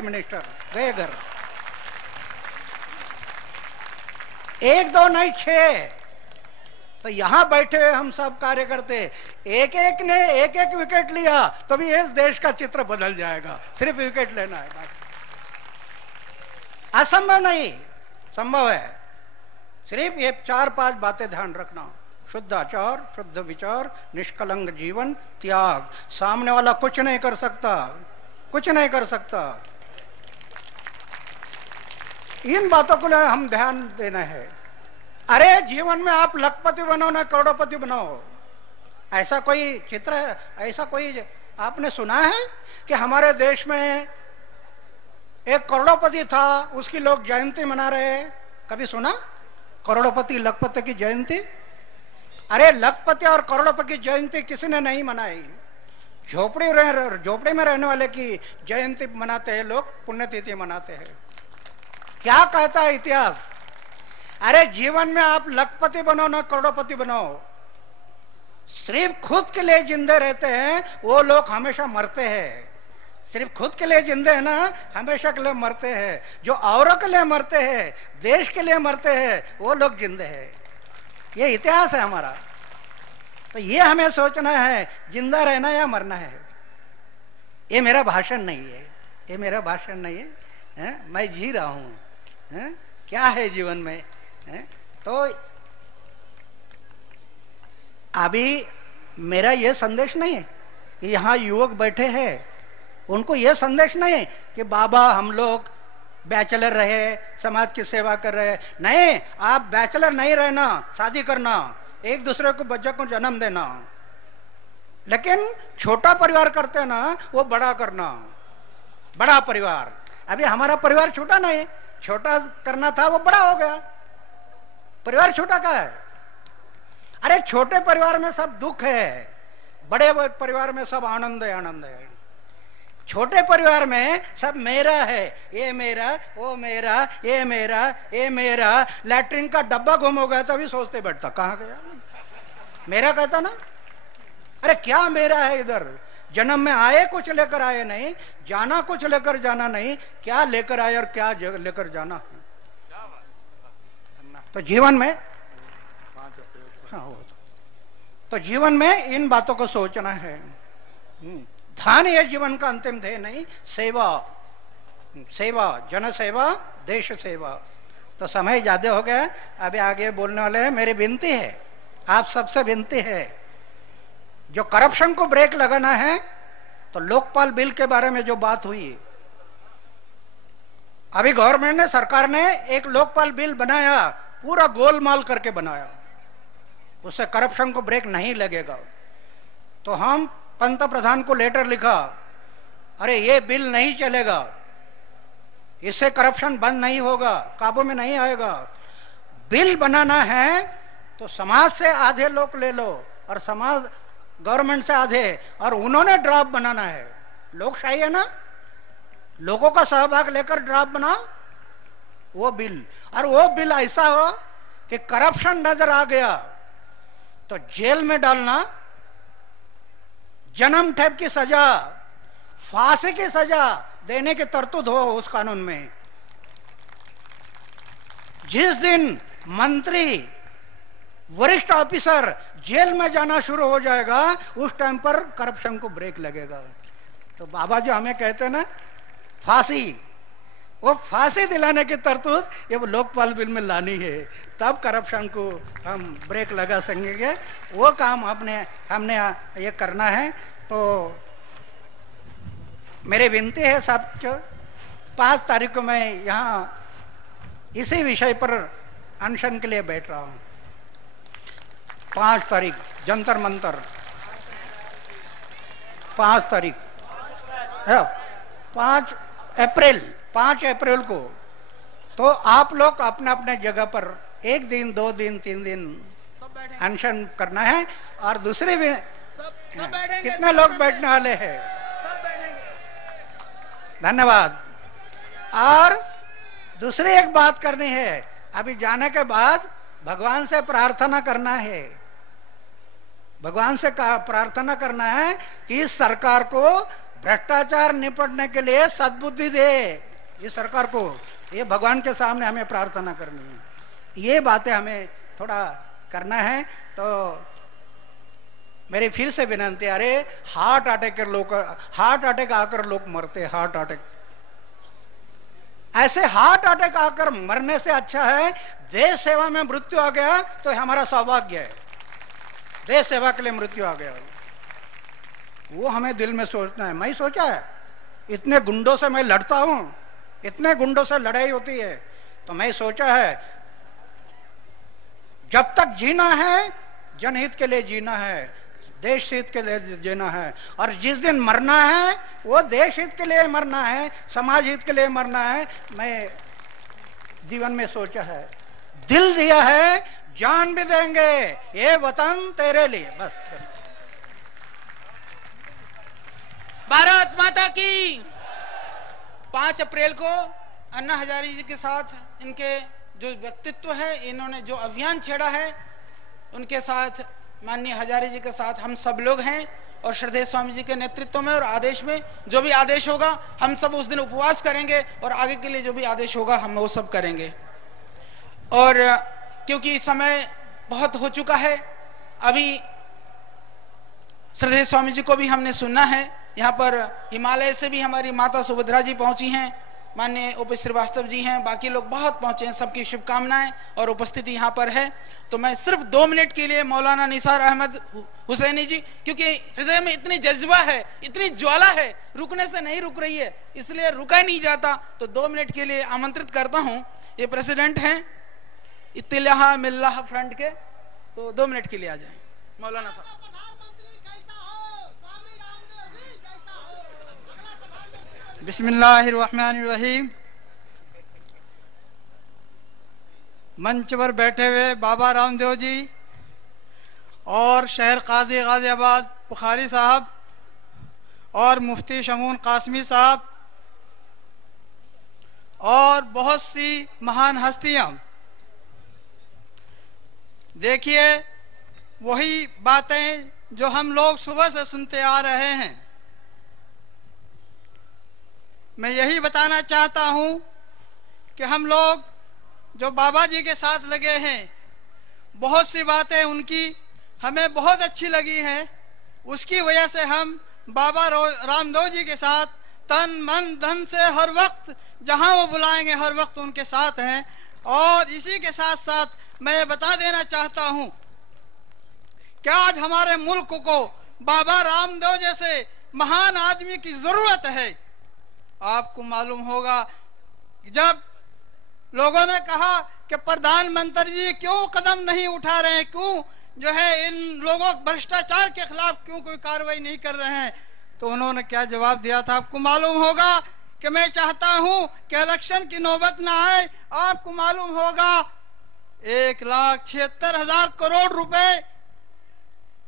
Minister गए घर, एक दो नहीं 6। तो यहां बैठे हुए हम सब कार्यकर्ते एक एक ने एक एक विकेट लिया तो भी इस देश का चित्र बदल जाएगा। सिर्फ विकेट लेना है, बस। असंभव नहीं, संभव है। सिर्फ ये 4-5 बातें ध्यान रखना। शुद्ध आचार, शुद्ध विचार, निष्कलंक जीवन, त्याग। सामने वाला कुछ नहीं कर सकता, कुछ नहीं कर सकता। इन बातों को हम ध्यान देना है। अरे जीवन में आप लखपति बनो ना करोड़पति बनो, ऐसा कोई चित्र है? ऐसा कोई आपने सुना है कि हमारे देश में एक करोड़पति था, उसकी लोग जयंती मना रहे हैं? कभी सुना करोड़पति लखपति की जयंती? अरे लखपति और करोड़पति की जयंती किसी ने नहीं मनाई। झोपड़ी में रहने वाले की जयंती मनाते हैं लोग, पुण्यतिथि मनाते हैं। क्या कहता है इतिहास? अरे जीवन में आप लखपति बनो ना करोड़पति बनो, सिर्फ खुद के लिए जिंदे रहते हैं वो लोग हमेशा मरते हैं। सिर्फ खुद के लिए जिंदे हैं ना, हमेशा के लिए मरते हैं। जो औरों के लिए मरते हैं, देश के लिए मरते हैं, वो लोग जिंदे हैं। ये इतिहास है हमारा। तो ये हमें सोचना है, जिंदा रहना या मरना है। ये मेरा भाषण नहीं है, ये मेरा भाषण नहीं है, मैं जी रहा हूं। क्या है जीवन में? तो अभी मेरा यह संदेश नहीं है कि यहां युवक बैठे हैं, उनको यह संदेश नहीं कि बाबा हम लोग बैचलर रहे, समाज की सेवा कर रहे। नहीं, आप बैचलर नहीं रहना, शादी करना, एक दूसरे को बच्चों को जन्म देना, लेकिन छोटा परिवार करते ना वो बड़ा करना, बड़ा परिवार। अभी हमारा परिवार छोटा नहीं, छोटा करना था वो बड़ा हो गया। परिवार छोटा का है? अरे छोटे परिवार में सब दुख है, बड़े परिवार में सब आनंद है, आनंद है। छोटे परिवार में सब मेरा है, ये मेरा, वो मेरा, ये मेरा, ये मेरा। लैट्रिन का डब्बा गुम हो गया तो अभी सोचते बैठता कहां गया, मेरा कहता ना। अरे क्या मेरा है इधर? जन्म में आए कुछ लेकर आए नहीं, जाना कुछ लेकर जाना नहीं, क्या लेकर आए और क्या लेकर जाना। तो जीवन में तो जीवन में इन बातों को सोचना है। धन ये जीवन का अंतिम ध्येय नहीं, सेवा, सेवा, जन सेवा, देश सेवा। तो समय ज्यादा हो गया, अभी आगे बोलने वाले हैं। मेरी विनती है, आप सबसे विनती है, जो करप्शन को ब्रेक लगाना है तो लोकपाल बिल के बारे में जो बात हुई, अभी गवर्नमेंट ने, सरकार ने एक लोकपाल बिल बनाया, पूरा गोलमाल करके बनाया, उससे करप्शन को ब्रेक नहीं लगेगा। तो हम पंत प्रधान को लेटर लिखा, अरे ये बिल नहीं चलेगा, इससे करप्शन बंद नहीं होगा, काबू में नहीं आएगा। बिल बनाना है तो समाज से आधे लोग ले लो और समाज गवर्नमेंट से आधे, और उन्होंने ड्राफ्ट बनाना है। लोकशाही है ना, लोगों का सहभाग लेकर ड्राफ्ट बनाओ वो बिल। और वो बिल ऐसा हो कि करप्शन नजर आ गया तो जेल में डालना, जन्म ठेप की सजा, फांसी की सजा देने की तरतूद हो उस कानून में। जिस दिन मंत्री, वरिष्ठ ऑफिसर जेल में जाना शुरू हो जाएगा, उस टाइम पर करप्शन को ब्रेक लगेगा। तो बाबा जो हमें कहते हैं ना फांसी, वो फांसी दिलाने की तरतूद ये वो लोकपाल बिल में लानी है, तब करप्शन को हम ब्रेक लगा सकेंगे। वो काम हमने ये करना है। तो मेरी विनती है सब, 5 तारीख को मैं यहां इसी विषय पर अनशन के लिए बैठ रहा हूं। 5 तारीख जंतर मंतर, 5 तारीख, 5 अप्रैल को। तो आप लोग अपने अपने जगह पर 1 दिन, 2 दिन, 3 दिन अनशन करना है। और दूसरे भी कितने लोग बैठने वाले हैं? धन्यवाद। और दूसरी एक बात करनी है, अभी जाने के बाद भगवान से प्रार्थना करना है, भगवान से प्रार्थना करना है कि इस सरकार को भ्रष्टाचार निपटने के लिए सद्बुद्धि दे इस सरकार को। ये भगवान के सामने हमें प्रार्थना करनी है, ये बातें हमें थोड़ा करना है। तो मेरी फिर से विनंती, अरे हार्ट अटैक आकर लोग मरते, हार्ट अटैक। ऐसे हार्ट अटैक आकर मरने से अच्छा है देश सेवा में मृत्यु आ गया तो हमारा सौभाग्य है। देश सेवा के लिए मृत्यु आ गया, वो हमें दिल में सोचना है। मैं सोचा है, इतने गुंडों से मैं लड़ता हूं, इतने गुंडों से लड़ाई होती है, तो मैं सोचा है जब तक जीना है जनहित के लिए जीना है, देश हित के लिए जीना है, और जिस दिन मरना है वो देश हित के लिए मरना है, समाज हित के लिए मरना है। मैं जीवन में सोचा है, दिल दिया है, जान भी देंगे, ये वतन तेरे लिए। बस भारत माता की। 5 अप्रैल को अन्ना हजारे जी के साथ इनके जो व्यक्तित्व है, इन्होंने जो अभियान छेड़ा है, उनके साथ माननीय हजारे जी के साथ हम सब लोग हैं। और श्रद्धेय स्वामी जी के नेतृत्व में और आदेश में जो भी आदेश होगा हम सब उस दिन उपवास करेंगे, और आगे के लिए जो भी आदेश होगा हम वो सब करेंगे। और क्योंकि समय बहुत हो चुका है, अभी श्रद्धेय स्वामी जी को भी हमने सुनना है। यहाँ पर हिमालय से भी हमारी माता सुभद्रा जी पहुंची हैं, माननीय ओपी श्रीवास्तव जी हैं, बाकी लोग बहुत पहुंचे हैं, सबकी शुभकामनाएं और उपस्थिति यहाँ पर है। तो मैं सिर्फ 2 मिनट के लिए मौलाना निसार अहमद हुसैनी जी, क्योंकि हृदय में इतनी जज्बा है, इतनी ज्वाला है, रुकने से नहीं रुक रही है, इसलिए रुका नहीं जाता, तो 2 मिनट के लिए आमंत्रित करता हूं। ये प्रेसिडेंट हैं इत्तिलाह मिल्लाह फ्रंट के, तो 2 मिनट के लिए आ जाए मौलाना साहब। बिस्मिल्लाहिर्रहमानिर्रहीम। मंच पर बैठे हुए बाबा रामदेव जी और शहर काजी गाजियाबाद बुखारी साहब और मुफ्ती शमून कासमी साहब और बहुत सी महान हस्तियां, देखिए वही बातें जो हम लोग सुबह से सुनते आ रहे हैं। मैं यही बताना चाहता हूं कि हम लोग जो बाबा जी के साथ लगे हैं, बहुत सी बातें उनकी हमें बहुत अच्छी लगी हैं। उसकी वजह से हम बाबा रामदेव जी के साथ तन मन धन से हर वक्त जहां वो बुलाएंगे हर वक्त उनके साथ हैं। और इसी के साथ साथ मैं बता देना चाहता हूं कि आज हमारे मुल्क को बाबा रामदेव जैसे महान आदमी की जरूरत है। आपको मालूम होगा जब लोगों ने कहा कि प्रधानमंत्री जी क्यों कदम नहीं उठा रहे हैं, क्यों जो है इन लोगों भ्रष्टाचार के खिलाफ क्यों कोई कार्रवाई नहीं कर रहे हैं, तो उन्होंने क्या जवाब दिया था आपको मालूम होगा कि मैं चाहता हूं कि इलेक्शन की नौबत ना आए। आपको मालूम होगा 1,76,000 करोड़ रुपए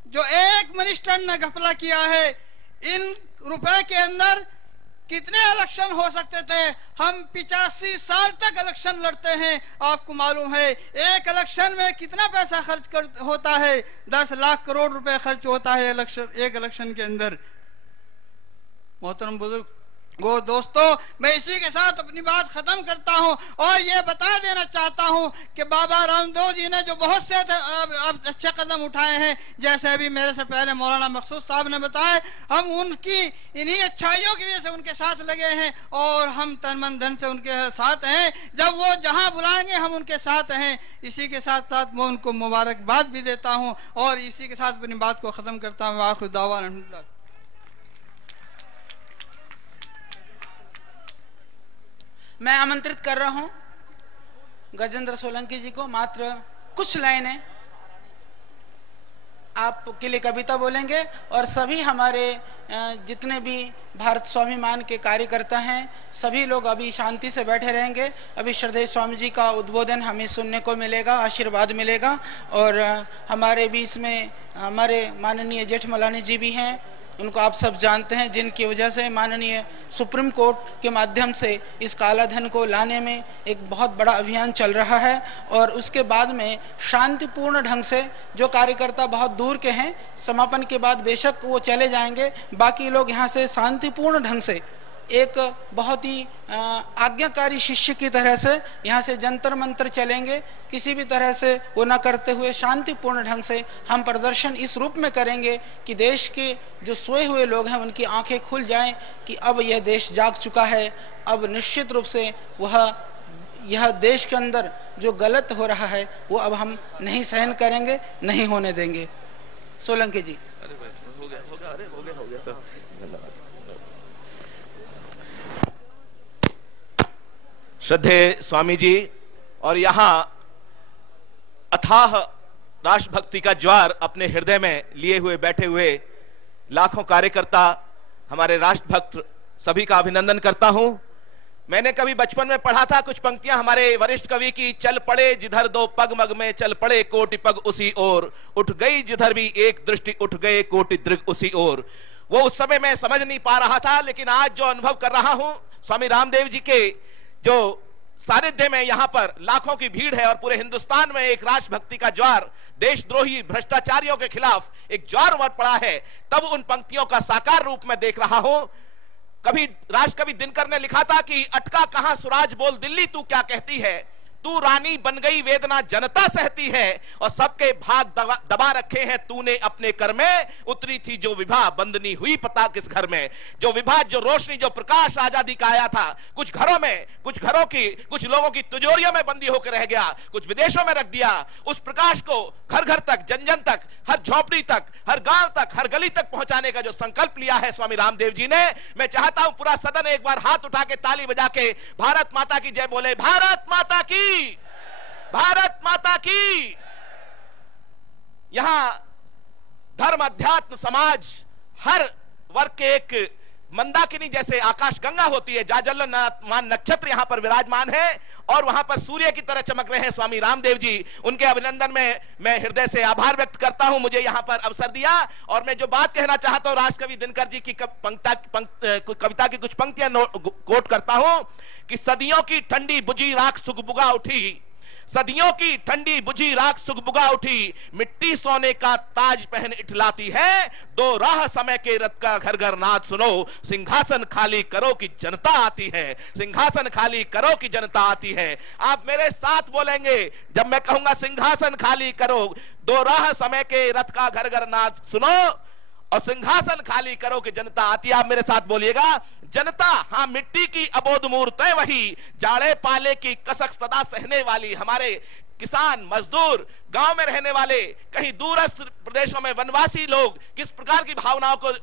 जो एक मिनिस्टर ने घपला किया है, इन रुपए के अंदर कितने इलेक्शन हो सकते थे। हम 85 साल तक इलेक्शन लड़ते हैं। आपको मालूम है एक इलेक्शन में कितना पैसा खर्च होता है, 10 लाख करोड़ रुपए खर्च होता है एक इलेक्शन के अंदर। मोहतरम बुजुर्ग वो दोस्तों, मैं इसी के साथ अपनी बात खत्म करता हूं और ये बता देना चाहता हूं कि बाबा रामदेव जी ने जो बहुत से अच्छे कदम उठाए हैं, जैसे अभी मेरे से पहले मौलाना मकसूद साहब ने बताया, हम उनकी इन्हीं अच्छाइयों की वजह से उनके साथ लगे हैं और हम तन मन धन से उनके साथ हैं। जब वो जहां बुलाएंगे हम उनके साथ हैं। इसी के साथ साथ मैं उनको मुबारकबाद भी देता हूं और इसी के साथ अपनी बात को खत्म करता हूं। आखिर दावा अल्हम्दुलिल्लाह। मैं आमंत्रित कर रहा हूं गजेंद्र सोलंकी जी को, मात्र कुछ लाइनें आपके लिए कविता बोलेंगे और सभी हमारे जितने भी भारत स्वाभिमान के कार्यकर्ता हैं सभी लोग अभी शांति से बैठे रहेंगे। अभी श्रद्धेय स्वामी जी का उद्बोधन हमें सुनने को मिलेगा, आशीर्वाद मिलेगा। और हमारे बीच में हमारे माननीय जेठमलानी जी भी हैं, उनको आप सब जानते हैं, जिनकी वजह से माननीय सुप्रीम कोर्ट के माध्यम से इस कालाधन को लाने में एक बहुत बड़ा अभियान चल रहा है। और उसके बाद में शांतिपूर्ण ढंग से जो कार्यकर्ता बहुत दूर के हैं, समापन के बाद बेशक वो चले जाएंगे, बाकी लोग यहाँ से शांतिपूर्ण ढंग से एक बहुत ही आज्ञाकारी शिष्य की तरह से यहाँ से जंतर मंतर चलेंगे। किसी भी तरह से वो न करते हुए शांतिपूर्ण ढंग से हम प्रदर्शन इस रूप में करेंगे कि देश के जो सोए हुए लोग हैं उनकी आंखें खुल जाएं कि अब यह देश जाग चुका है। अब निश्चित रूप से यह देश के अंदर जो गलत हो रहा है वो अब हम नहीं सहन करेंगे, नहीं होने देंगे। सोलंकी जी। हो गया सर, धन्यवाद। श्रद्धेय स्वामी जी, और यहां अथाह राष्ट्रभक्ति का ज्वार अपने हृदय में लिए हुए बैठे हुए लाखों कार्यकर्ता, हमारे राष्ट्रभक्त सभी का अभिनंदन करता हूं। मैंने कभी बचपन में पढ़ा था कुछ पंक्तियां हमारे वरिष्ठ कवि की, चल पड़े जिधर दो पग मग में, चल पड़े कोटि पग उसी ओर, उठ गई जिधर भी एक दृष्टि, उठ गए कोटि दृग उसी ओर। वो उस समय मैं समझ नहीं पा रहा था, लेकिन आज जो अनुभव कर रहा हूं, स्वामी रामदेव जी के जो सानिध्य में यहां पर लाखों की भीड़ है और पूरे हिंदुस्तान में एक राष्ट्रभक्ति का ज्वार, देशद्रोही भ्रष्टाचारियों के खिलाफ एक ज्वार उमड़ पड़ा है, तब उन पंक्तियों का साकार रूप में देख रहा हूं। कभी राष्ट्रकवि दिनकर ने लिखा था कि अटका कहां सुराज बोल दिल्ली तू क्या कहती है, तू रानी बन गई वेदना जनता सहती है, और सबके भाग दबा रखे हैं तूने अपने कर में, उतरी थी जो विभा बंदनी हुई पता किस घर में। जो विभा, जो रोशनी, जो प्रकाश आजादी का आया था, कुछ घरों में, कुछ लोगों की तिजोरियों में बंदी होकर रह गया, कुछ विदेशों में रख दिया। उस प्रकाश को घर घर तक, जन जन तक, हर झोपड़ी तक, हर गांव तक, हर गली तक पहुंचाने का जो संकल्प लिया है स्वामी रामदेव जी ने, मैं चाहता हूं पूरा सदन एक बार हाथ उठा के ताली बजा के भारत माता की जय बोले। भारत माता की, भारत माता की। यहां धर्म, अध्यात्म, समाज, हर वर्ग के एक मंदाकिनी जैसे आकाश गंगा होती है, जाजल्यमान नक्षत्र यहां पर विराजमान है और वहां पर सूर्य की तरह चमक रहे हैं स्वामी रामदेव जी। उनके अभिनंदन में मैं हृदय से आभार व्यक्त करता हूं, मुझे यहां पर अवसर दिया। और मैं जो बात कहना चाहता हूं, राष्ट्रकवि दिनकर जी की कविता की कुछ पंक्तियां कोट करता हूं कि सदियों की ठंडी बुझी राख सुगबुगा उठी, सदियों की ठंडी बुझी राख सुगबुगा उठी, मिट्टी सोने का ताज पहन इठलाती है, दो राह समय के रथ का घर घर नाद सुनो, सिंहासन खाली करो कि जनता आती है, सिंहासन खाली करो कि जनता आती है। आप मेरे साथ बोलेंगे जब मैं कहूंगा सिंहासन खाली करो, दो राह समय के रथ का घर घर नाद सुनो और सिंहासन खाली करो कि जनता आती है। आप मेरे साथ बोलिएगा, जनता, हाँ, मिट्टी की अबोध मूर्त है वही, जाड़े पाले की कसक सदा सहने वाली। हमारे किसान, मजदूर, गांव में रहने वाले, कहीं दूरस्थ प्रदेशों में वनवासी लोग किस प्रकार की भावनाओं को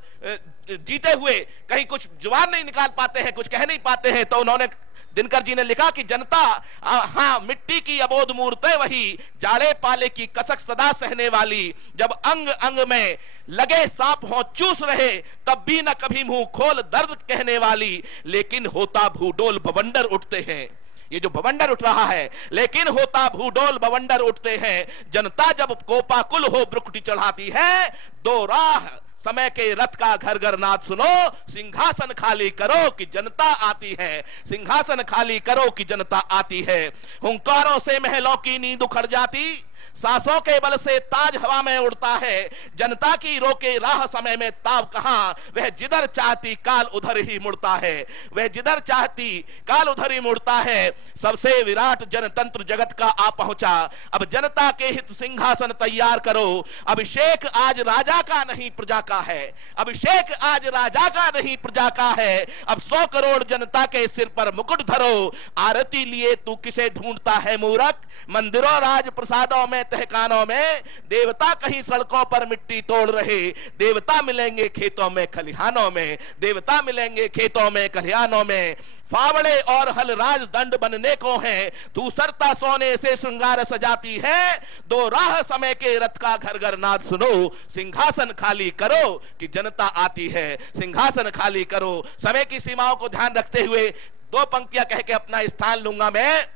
जीते हुए कहीं कुछ जुबान नहीं निकाल पाते हैं, कुछ कह नहीं पाते हैं, तो उन्होंने, दिनकर जी ने लिखा कि जनता, हां, मिट्टी की अबोध मूर्त है वही, जाड़े पाले की कसक सदा सहने वाली। जब अंग अंग में लगे सांप हो चूस रहे, तब भी न कभी मुंह खोल दर्द कहने वाली। लेकिन होता भूडोल बवंडर उठते हैं, ये जो बवंडर उठ रहा है, लेकिन होता भूडोल बवंडर उठते हैं। जनता जब कोपाकुल हो ब्रुकुटी चढ़ाती है, दो राह समय के रथ का घर घर नाद सुनो, सिंहासन खाली करो कि जनता आती है, सिंहासन खाली करो कि जनता आती है। हुंकारों से महलों की नींद उखड़ जाती, सांसों के बल से ताज हवा में उड़ता है। जनता की रोके राह समय में ताब कहां, वह जिधर चाहती काल उधर ही मुड़ता है, वह जिधर चाहती काल उधर ही मुड़ता है। सबसे विराट जनतंत्र जगत का आ पहुंचा, अब जनता के हित सिंहासन तैयार करो। अभिषेक आज राजा का नहीं प्रजा का है, अभिषेक आज राजा का नहीं प्रजा का है। अब 100 करोड़ जनता के सिर पर मुकुट धरो, आरती लिए तू किसे ढूंढता है मूर्ख। मंदिरों राज प्रसादों में तहखानों में, देवता कहीं सड़कों पर मिट्टी तोड़ रहे, देवता मिलेंगे खेतों में खलिहानों में, देवता मिलेंगे खेतों में खलिहानों में। फावड़े और हल राज दंड बनने को हैं, तू सरता सोने से श्रृंगार सजाती है। दो राह समय के रथ का घर घर नाद सुनो, सिंहासन खाली करो कि जनता आती है, सिंहासन खाली करो। समय की सीमाओं को ध्यान रखते हुए दो पंक्तियां कह के अपना स्थान लूंगा मैं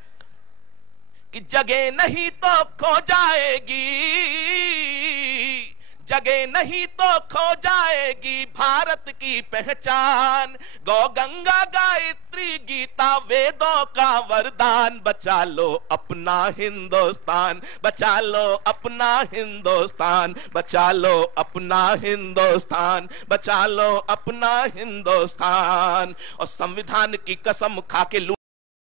कि जगह नहीं तो खो जाएगी, जगे नहीं तो खो जाएगी भारत की पहचान। गौ गंगा गायत्री गीता वेदों का वरदान, बचा लो अपना हिंदुस्तान, बचा लो अपना हिंदुस्तान, बचा लो अपना हिंदुस्तान, बचा लो अपना हिंदुस्तान। और संविधान की कसम खा के